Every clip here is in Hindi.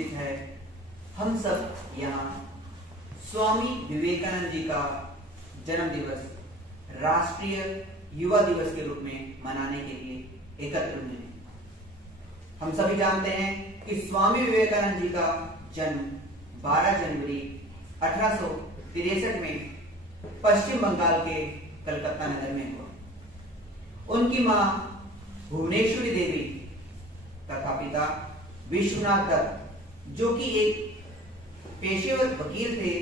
विदित है, हम सब यहाँ स्वामी विवेकानंद जी का जन्म दिवस राष्ट्रीय युवा दिवस के रूप में मनाने के लिए एकत्र हुए हैं। हम सभी जानते हैं कि स्वामी विवेकानंद जी का जन्म 12 जनवरी 1863 में पश्चिम बंगाल के कलकत्ता नगर में हुआ। उनकी मां भुवनेश्वरी देवी तथा पिता विश्वनाथ दत्त, जो कि एक पेशेवर वकील थे,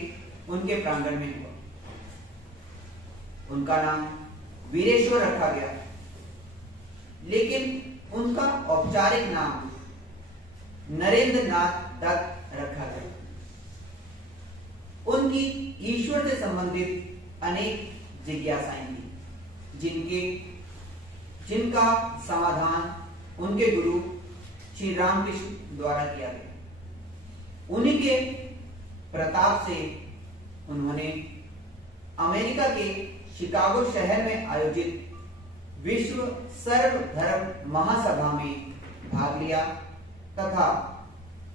उनके प्रांगण में हुआ। उनका नाम वीरेश्वर रखा गया, लेकिन उनका औपचारिक नाम नरेंद्र नाथ दत्त रखा गया। उनकी ईश्वर से संबंधित अनेक जिज्ञासाएं थी, जिनका समाधान उनके गुरु श्री रामकृष्ण द्वारा किया गया। उन्हीं के प्रताप से उन्होंने अमेरिका के शिकागो शहर में आयोजित विश्व सर्वधर्म महासभा में भाग लिया तथा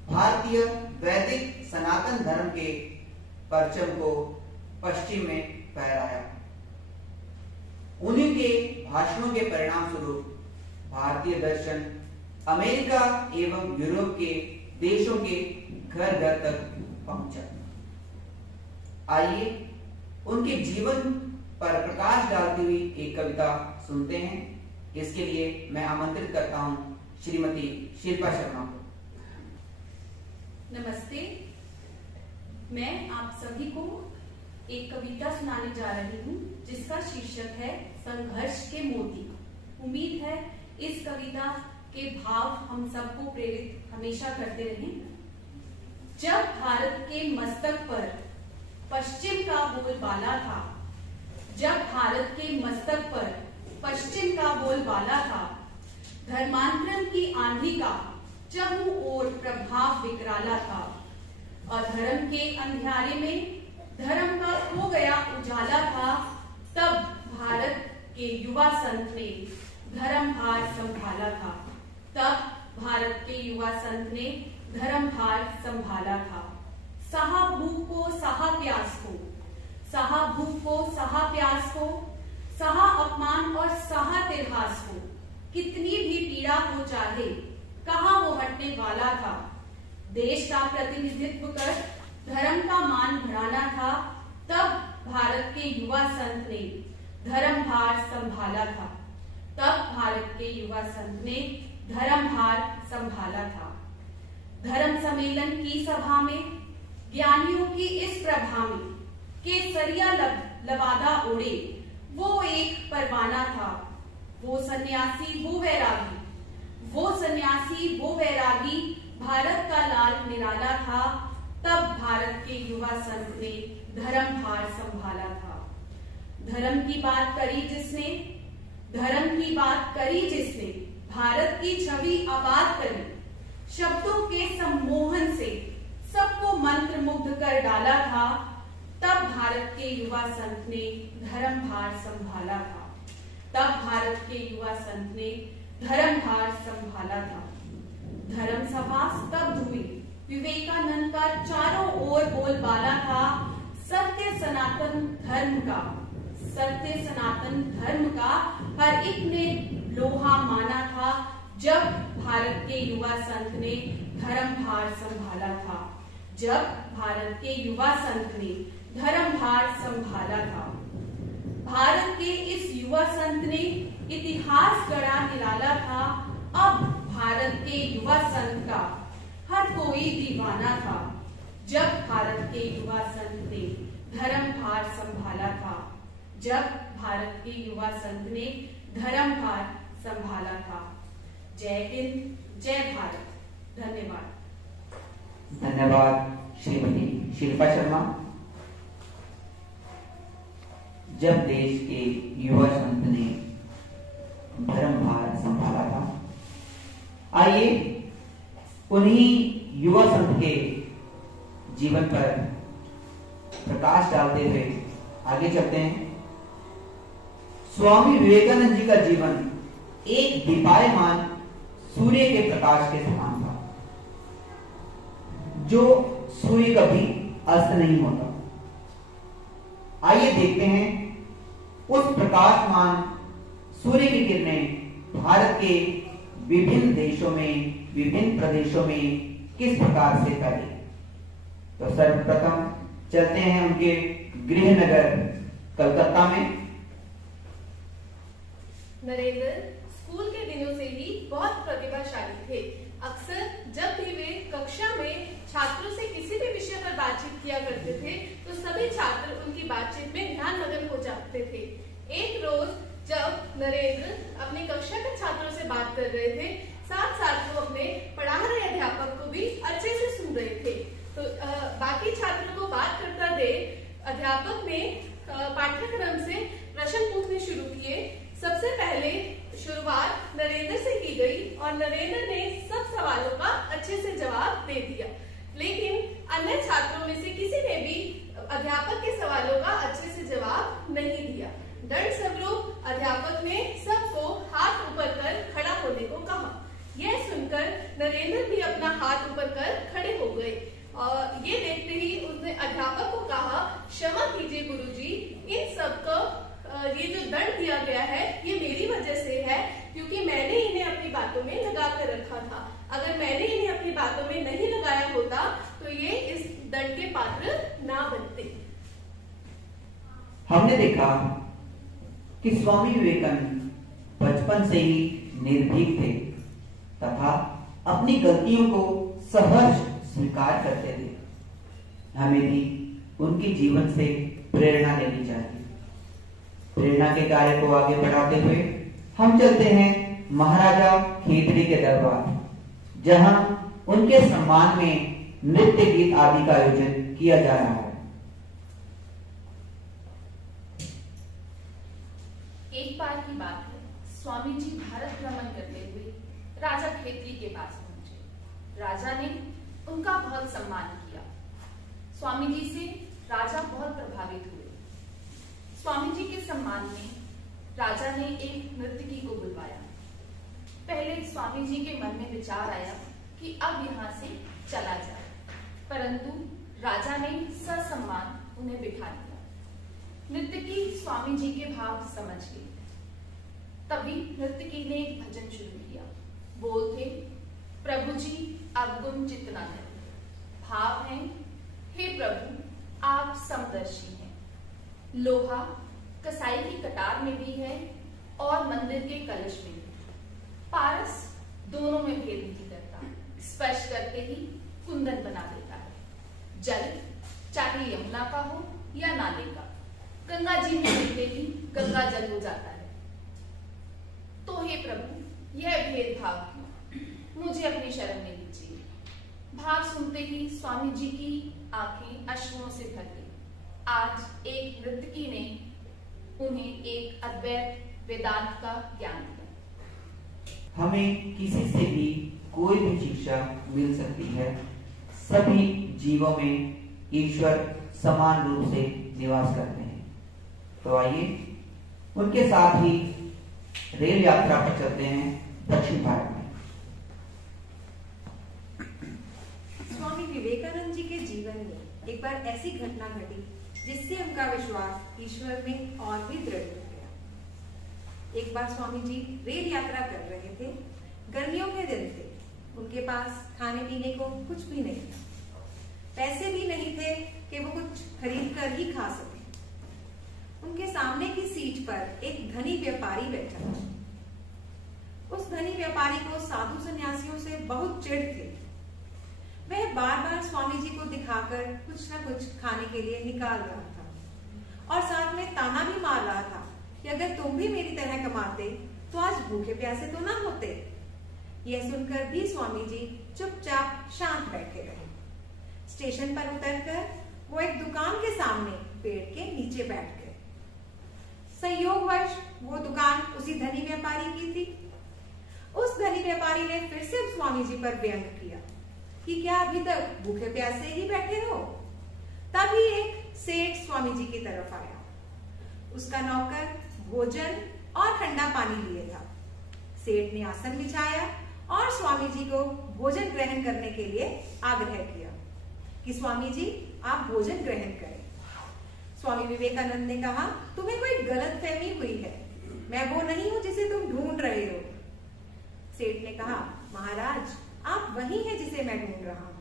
भारतीय वैदिक सनातन धर्म के परचम को पश्चिम में फहराया। उन्हीं के भाषणों के परिणाम स्वरूप भारतीय दर्शन अमेरिका एवं यूरोप के देशों के घर घर तक पहुंचा। आइए उनके जीवन पर प्रकाश डालती हुई एक कविता सुनते हैं। इसके लिए मैं आमंत्रित करता हूं श्रीमती शिल्पा शर्मा को। नमस्ते, मैं आप सभी को एक कविता सुनाने जा रही हूँ, जिसका शीर्षक है संघर्ष के मोती। उम्मीद है इस कविता के भाव हम सबको प्रेरित हमेशा करते रहें। जब भारत के मस्तक पर पश्चिम का बोलबाला था, जब भारत के मस्तक पर पश्चिम का बोलबाला था, धर्मांतरण की आंधी का चहुं ओर प्रभाव विकराला था, और धर्म के अंधियारे में धर्म का खो गया उजाला था। तब भारत के युवा संत ने धर्मभार संभाला था, तब भारत के युवा संत ने धर्मभार संभाला था। सहा भूख को सहा प्यास को, सहा भूख को सहा प्यास को, सहा अपमान और सहा तिरहास को, कितनी भी पीड़ा हो चाहे, कहाँ वो हटने वाला था। देश का प्रतिनिधित्व कर धर्म का मान बढ़ाना था, तब भारत के युवा संत ने धर्मभार संभाला था, तब भारत के युवा संत ने धर्मभार संभाला था। धर्म सम्मेलन की सभा में ज्ञानियों की इस प्रभा में केसरिया लबादा उड़े, वो एक परवाना था। वो सन्यासी वो वैरागी, वो सन्यासी वो वैरागी, भारत का लाल निराला था। तब भारत के युवा संत ने धर्मभार संभाला था। धर्म की बात करी जिसने, धर्म की बात करी जिसने, भारत की छवि आबाद करी। शब्दों के सम्मोहन से सबको मंत्र मुग्ध कर डाला था। तब भारत के युवा संत ने धर्मभार संभाला था, तब भारत के युवा संत ने धर्मभार संभाला था। धर्म सभा स्तब्ध हुई, विवेकानंद का चारों ओर बोलबाला था। सत्य सनातन धर्म का, सत्य सनातन धर्म का हर एक ने लोहा माना था, जब भारत के युवा संत ने धर्मभार संभाला था, जब भारत के युवा संत ने धर्मभार संभाला था। भारत के इस युवा संत ने इतिहास गढ़ा निराला था। अब भारत के युवा संत का हर कोई दीवाना था, जब भारत के युवा संत ने धर्मभार संभाला था, जब भारत के युवा संत ने धर्मभार संभाला था। जय हिंद, जय भारत। धन्यवाद। धन्यवाद श्रीमती शिल्पा शर्मा। जब देश के युवा संत ने धर्मभार संभाला था, आइए उन्हीं युवा संत के जीवन पर प्रकाश डालते हुए आगे चलते हैं। स्वामी विवेकानंद जी का जीवन एक दीपायमान सूर्य के प्रकाश के समान था। जो सूर्य कभी अस्त नहीं होता। आइए देखते हैं उस प्रकाशमान सूर्य की किरणें भारत के विभिन्न देशों में, विभिन्न प्रदेशों में किस प्रकार से फैली। तो सर्वप्रथम चलते हैं उनके गृह नगर कलकत्ता में। नरेंद्र स्कूल के दिनों से ही बहुत प्रतिभाशाली थे। अक्सर जब भी वे कक्षा में छात्रों से किसी भी विषय पर बातचीत किया करते थे तो सभी छात्र उनकी बातचीत में ध्यान मग्न हो जाते थे। एक रोज जब नरेंद्र अपनी कक्षा के छात्रों से बात कर रहे थे, साथ साथ वो अपने पढ़ा रहे अध्यापक को भी अच्छे से सुन रहे थे। तो बाकी छात्रों को बात करता देख अध्यापक ने पाठ्यक्रम से प्रश्न पूछने शुरू किए। सबसे पहले शुरुआत नरेंद्र से की गई और नरेंद्र ने सब सवालों का अच्छे से जवाब दे दिया, लेकिन अन्य छात्रों में से किसी ने भी अध्यापक के सवालों का अच्छे से जवाब नहीं दिया। दंड स्वरूप अध्यापक ने सबको हाथ ऊपर कर खड़ा होने को कहा। यह सुनकर नरेंद्र भी अपना हाथ ऊपर कर खड़े हो गए और ये देखते ही उसने अध्यापक को कहा, क्षमा कीजिए गुरुजी, इन सबको ये जो दंड दिया गया है ये मेरी वजह से है, क्योंकि मैंने इन्हें अपनी बातों में लगा कर रखा था। अगर मैंने इन्हें अपनी बातों में नहीं लगाया होता तो ये इस दंड के पात्र ना बनते। हमने देखा कि स्वामी विवेकानंद बचपन से ही निर्भीक थे तथा अपनी गलतियों को सहज स्वीकार करते थे। हमें भी उनके जीवन से प्रेरणा लेनी चाहिए। प्रेरणा के कार्य को आगे बढ़ाते हुए हम चलते हैं महाराजा खेतड़ी के दरबार, जहां उनके सम्मान में नृत्य गीत आदि का आयोजन किया जा रहा है। एक बार की बात है, स्वामी जी भारत भ्रमण करते हुए राजा खेतड़ी के पास पहुंचे। राजा ने उनका बहुत सम्मान किया। स्वामी जी से राजा बहुत प्रभावित हुए। स्वामी जी के सम्मान में राजा ने एक नर्तकी को बुलवाया। पहले स्वामी जी के मन में विचार आया कि अब यहाँ से चला जाए, परंतु राजा ने ससम्मान उन्हें बिठा दिया। नर्तकी स्वामी जी के भाव समझ गई। तभी नर्तकी ने एक भजन शुरू किया। बोल थे, प्रभु जी आप गुण चितना है, भाव है, हे प्रभु आप समदर्शी हैं। लोहा कसाई की कटार में भी है और मंदिर के कलश में भी। पारस दोनों में भेद नहीं करता, स्पर्श करते ही कुंदन बना देता है। जल चाहे यमुना का हो या नाले का, गंगा जी में मिलते ही गंगा जल हो जाता है। तो हे प्रभु यह भेदभाव क्यों, मुझे अपनी शरण में लीजिए। भाव सुनते ही स्वामी जी की आंखें अश्रुओं से भर गई। आज एक नर्तकी ने उन्हें एक अद्वैत वेदांत का ज्ञान दिया। हमें किसी से भी कोई भी शिक्षा मिल सकती है। सभी जीवों में ईश्वर समान रूप से निवास करते हैं। तो आइए उनके साथ ही रेल यात्रा पर चलते हैं दक्षिण भारत में। स्वामी विवेकानंद जी के जीवन में एक बार ऐसी घटना घटी जिससे उनका विश्वास ईश्वर में और भी दृढ़ हो गया। एक बार स्वामी जी रेल यात्रा कर रहे थे। गर्मियों के दिन थे। उनके पास खाने पीने को कुछ भी नहीं था। पैसे भी नहीं थे कि वो कुछ खरीद कर ही खा सके। उनके सामने की सीट पर एक धनी व्यापारी बैठा था। उस धनी व्यापारी को साधु सन्यासियों से बहुत चिढ़ थी। वह बार बार स्वामी जी को दिखाकर कुछ न कुछ खाने के लिए निकाल रहा था और साथ में ताना भी मार रहा था कि अगर तुम भी मेरी तरह कमाते तो आज भूखे प्यासे तो ना होते। यह सुनकर भी स्वामी जी चुपचाप शांत बैठे रहे। स्टेशन पर उतरकर वो एक दुकान के सामने पेड़ के नीचे बैठ गए। संयोगवश वो दुकान उसी धनी व्यापारी की थी। उस धनी व्यापारी ने फिर से स्वामी जी पर व्यंग किया कि क्या अभी तक भूखे प्यासे ही बैठे हो। तभी एक सेठ स्वामी जी की तरफ आया। उसका नौकर भोजन और ठंडा पानी लिए था। सेठ ने आसन बिछाया और स्वामी जी को भोजन ग्रहण करने के लिए आग्रह किया। कि स्वामी जी आप भोजन ग्रहण करें। स्वामी विवेकानंद ने कहा, तुम्हें कोई गलतफहमी हुई है, मैं वो नहीं हूं जिसे तुम ढूंढ रहे हो। सेठ ने कहा, महाराज आप वही हैं जिसे मैं ढूंढ रहा हूं।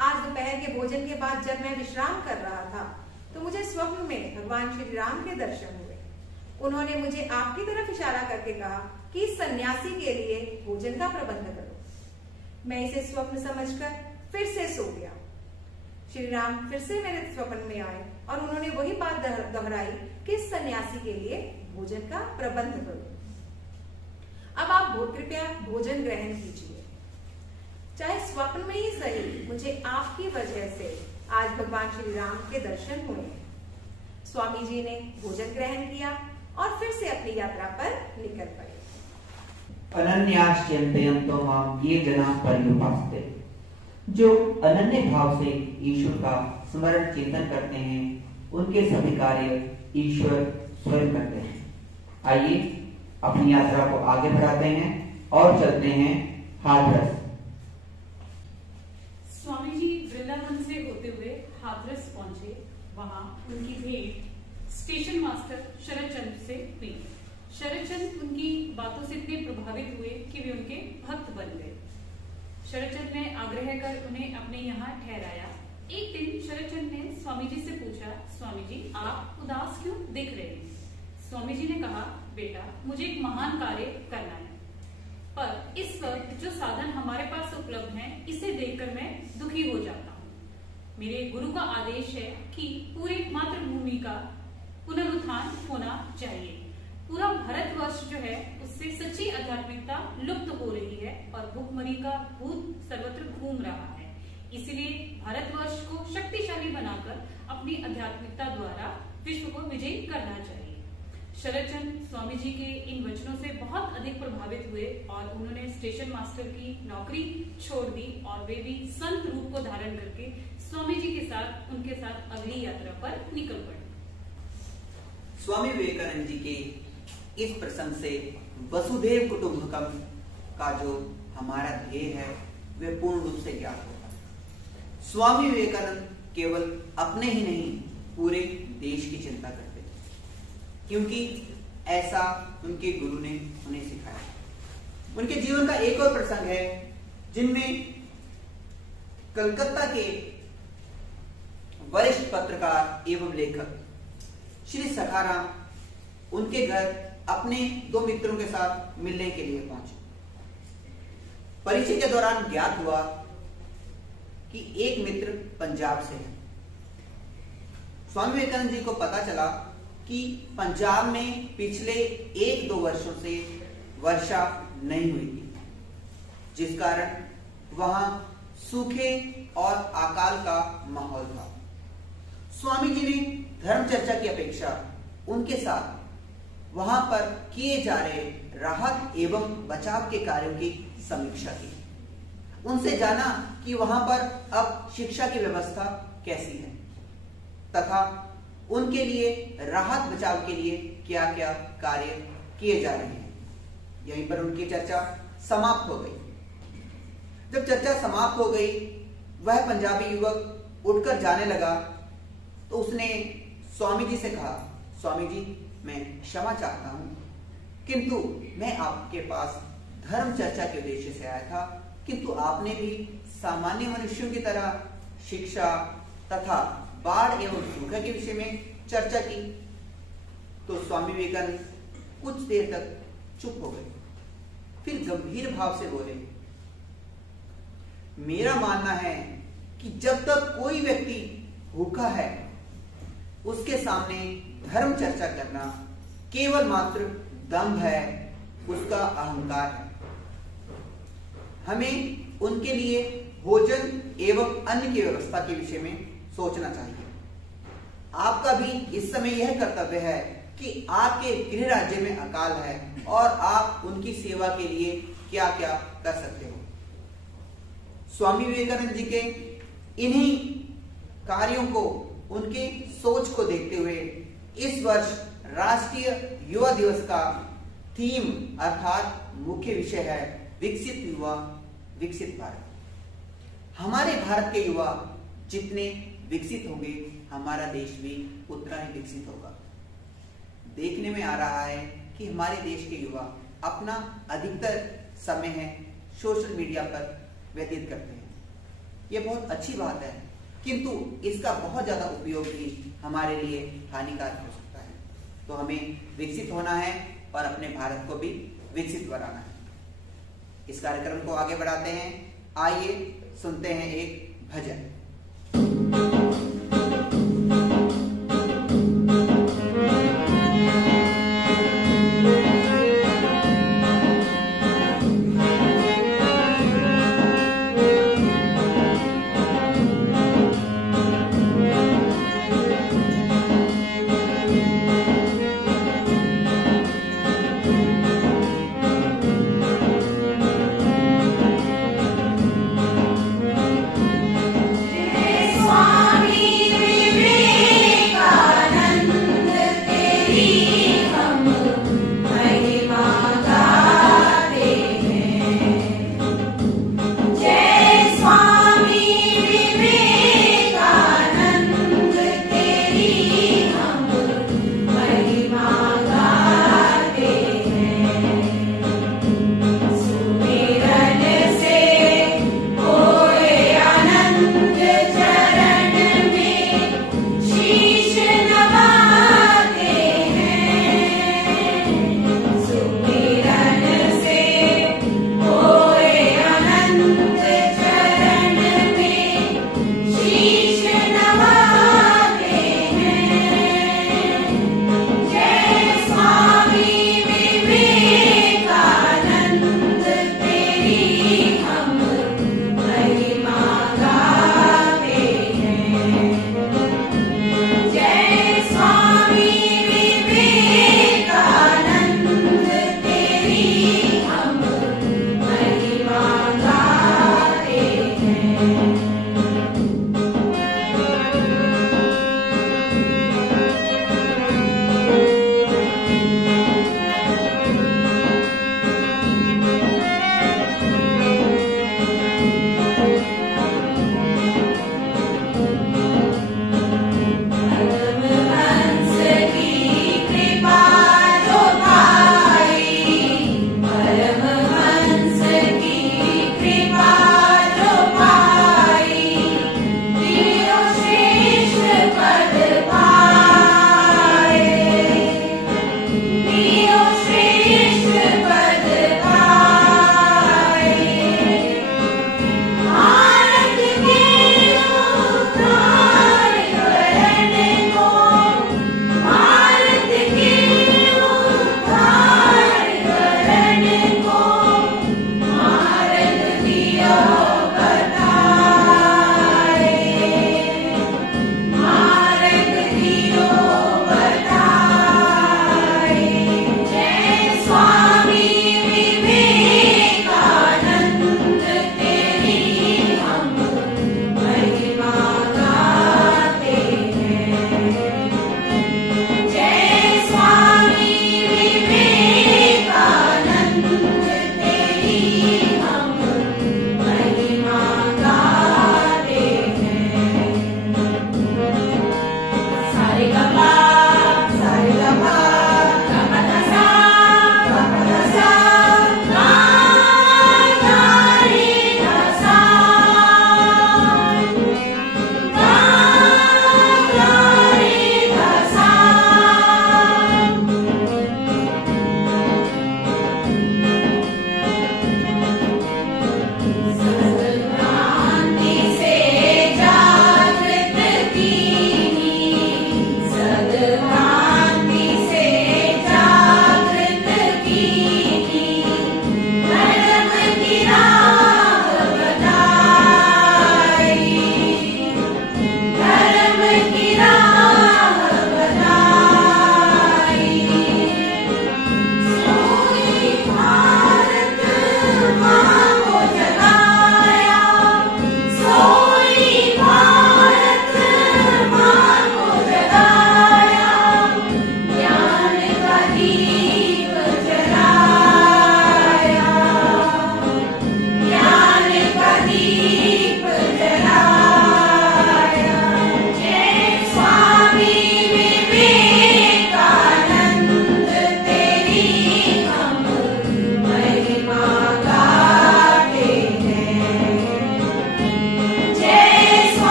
आज दोपहर के भोजन के बाद जब मैं विश्राम कर रहा था तो मुझे स्वप्न में भगवान श्री राम के दर्शन हुए। उन्होंने मुझे आपकी तरफ इशारा करके कहा कि सन्यासी के लिए भोजन का प्रबंध करो। मैं इसे स्वप्न समझकर फिर से सो गया। श्री राम फिर से मेरे स्वप्न में आए और उन्होंने वही बात दोहराई कि सन्यासी के लिए भोजन का प्रबंध करो। अब आप कृपया भोजन ग्रहण कीजिए। चाहे स्वप्न में ही सही, मुझे आपकी वजह से आज भगवान श्री राम के दर्शन हुए। स्वामी जी ने भोजन ग्रहण किया और फिर से अपनी यात्रा पर निकल पड़े। अनन्याश्चिन्तयन्तो मां ये जना पर्युपासते, जो अनन्य भाव से ईश्वर का स्मरण चिंतन करते हैं उनके सभी कार्य ईश्वर स्वयं करते हैं। आइए अपनी यात्रा को आगे बढ़ाते हैं और चलते हैं हाथरस। स्वामी जी वृंदावन से होते हुए हाथरस पहुंचे। वहां उनकी भेंट स्टेशन मास्टर शरद चंद्र से हुई। शरद चंद्र उनकी बातों से इतने प्रभावित हुए कि वे उनके भक्त बन गए। शरद चंद्र ने आग्रह कर उन्हें अपने यहाँ ठहराया। एक दिन शरद चंद्र ने स्वामी जी से पूछा, स्वामी जी आप उदास क्यों दिख रहे हैं? स्वामी जी ने कहा, बेटा मुझे एक महान कार्य करना है, पर इस वक्त जो साधन हमारे पास उपलब्ध हैं, इसे देखकर मैं दुखी हो जाता हूँ। मेरे गुरु का आदेश है कि पूरे मातृभूमि का पुनरुत्थान होना चाहिए। पूरा भारतवर्ष जो है उससे सच्ची आध्यात्मिकता लुप्त हो रही है और भूखमरी का भूत सर्वत्र घूम रहा है। इसलिए भारतवर्ष को शक्तिशाली बनाकर अपनी आध्यात्मिकता द्वारा विश्व को विजयी करना चाहिए। शरद चंद्र स्वामी जी के इन वचनों से बहुत अधिक प्रभावित हुए और उन्होंने स्टेशन मास्टर की नौकरी छोड़ दी और वे भी संत रूप को धारण करके स्वामी जी के साथ उनके साथ अगली यात्रा पर निकल पड़े। स्वामी विवेकानंद जी के इस प्रसंग से वसुधैव कुटुंबकम का जो हमारा ध्येय है वह पूर्ण रूप से ज्ञात होगा। स्वामी विवेकानंद केवल अपने ही नहीं पूरे देश की चिंता करते, क्योंकि ऐसा उनके गुरु ने उन्हें सिखाया। उनके जीवन का एक और प्रसंग है जिनमें कलकत्ता के वरिष्ठ पत्रकार एवं लेखक श्री सखाराम उनके घर अपने दो मित्रों के साथ मिलने के लिए पहुंचे। परिचय के दौरान ज्ञात हुआ कि एक मित्र पंजाब से है। स्वामी विवेकानंद जी को पता चला कि पंजाब में पिछले 1-2 वर्षों से वर्षा नहीं हुई थी, जिस कारण वहां सूखे और अकाल का माहौल था। स्वामी जी ने धर्म चर्चा की अपेक्षा उनके साथ वहां पर किए जा रहे राहत एवं बचाव के कार्यों की समीक्षा की। उनसे जाना कि वहां पर अब शिक्षा की व्यवस्था कैसी है तथा उनके लिए राहत बचाव के लिए क्या क्या कार्य किए जा रहे हैं। यहीं पर उनकी चर्चा समाप्त हो गई। जब चर्चा समाप्त हो गई, वह पंजाबी युवक उठकर जाने लगा तो उसने स्वामी जी से कहा, स्वामी जी मैं क्षमा चाहता हूं, किंतु मैं आपके पास धर्म चर्चा के उद्देश्य से आया था, किंतु आपने भी सामान्य मनुष्यों की तरह शिक्षा तथा बाढ़ एवं सूखा के विषय में चर्चा की। तो स्वामी विवेकानंद कुछ देर तक चुप हो गए, फिर गंभीर भाव से बोले, मेरा मानना है कि जब तक कोई व्यक्ति भूखा है उसके सामने धर्म चर्चा करना केवल मात्र दंभ है, उसका अहंकार है। हमें उनके लिए भोजन एवं अन्न की व्यवस्था के विषय में सोचना चाहिए। आपका भी इस समय यह कर्तव्य है कि आपके गृह राज्य में अकाल है और आप उनकी सेवा के लिए क्या क्या कर सकते हो। स्वामी विवेकानंद जी के इन्हीं कार्यों को, उनके सोच को देखते हुए इस वर्ष राष्ट्रीय युवा दिवस का थीम अर्थात मुख्य विषय है विकसित युवा विकसित भारत। हमारे भारत के युवा जितने विकसित होंगे हमारा देश भी उतना ही विकसित होगा। देखने में आ रहा है कि हमारे देश के युवा अपना अधिकतर समय है सोशल मीडिया पर व्यतीत करते हैं। यह बहुत अच्छी बात है, किंतु इसका बहुत ज्यादा उपयोग भी हमारे लिए हानिकारक हो सकता है। तो हमें विकसित होना है और अपने भारत को भी विकसित बनाना है। इस कार्यक्रम को आगे बढ़ाते हैं। आइए सुनते हैं एक भजन। जय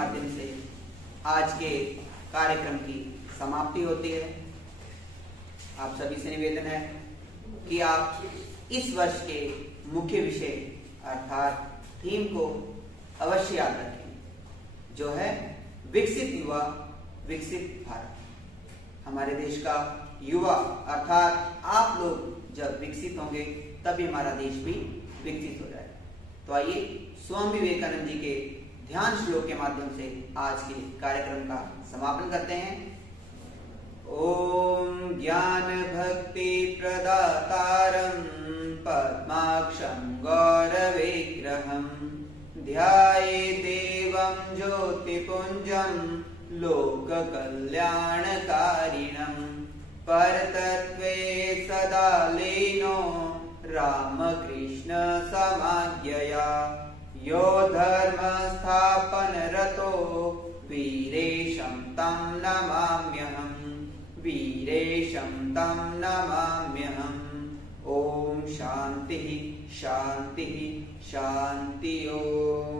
माध्यम से आज के कार्यक्रम की समाप्ति होती है। आप सभी से निवेदन है कि आप इस वर्ष के मुख्य विषय अर्थात थीम को अवश्य याद रखें, जो है विकसित युवा विकसित भारत। हमारे देश का युवा अर्थात आप लोग जब विकसित होंगे तभी हमारा देश भी विकसित हो जाएगा। तो आइए स्वामी विवेकानंद जी के ध्यान श्लोक के माध्यम से आज के कार्यक्रम का समापन करते हैं। ओम ज्ञान भक्ति प्रदातारं पद्माक्षं गौरविग्रहं ध्यायेदेवं ज्योतिपुंजं लोककल्याणकारिणं परतत्त्वे सदा लीनो रामकृष्ण समाज्ञया यो धर्मस्थापनरतो वीरेशं तं नमाम्यहम् वीरेशं तं नमाम्यहम्। ओम शांति शांति शांति। ओम।